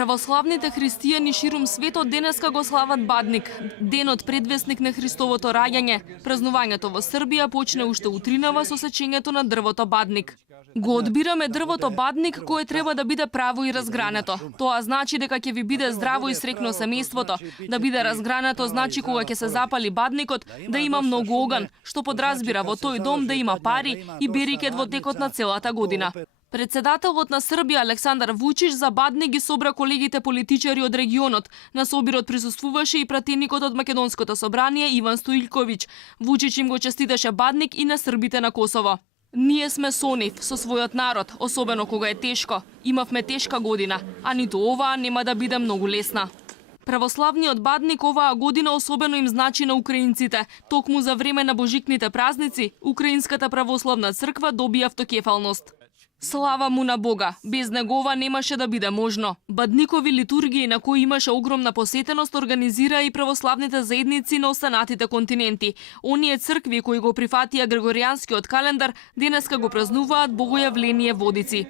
Православните христијани ширум светот денеска го слават Бадник, денот предвестник на Христовото раѓање. Празнувањето во Србија почне уште утринава со сечењето на дрвото Бадник. Го одбираме дрвото Бадник кое треба да биде право и разгрането. Тоа значи дека ќе ви биде здраво и среќно семејството. Да биде разгрането значи кога ќе се запали Бадникот да има многу оган, што подразбира во тој дом да има пари и берекет во текот на целата година. Председателот на Србија Александар Вучич за Бадник ги собра колегите политичари од регионот. На собирот присуствуваше и пратеникот од Македонското собрание Иван Стоилковиќ. Вучич им го честиташе Бадник и на србите на Косово. Ние сме со нив, со својот народ, особено кога е тешко. Имавме тешка година, а ниту оваа нема да биде многу лесна. Православниот Бадник оваа година особено им значи на украинците. Токму за време на божикните празници, Украинската православна црква доби автокефалност. Слава му на Бога, без негова немаше да биде можно. Бадникови литургии на кои имаше огромна посетеност организира и православните заедници на останатите континенти. Оние цркви кои го прифатија Григоријанскиот календар денеска го празнуваат Богојавление Водици.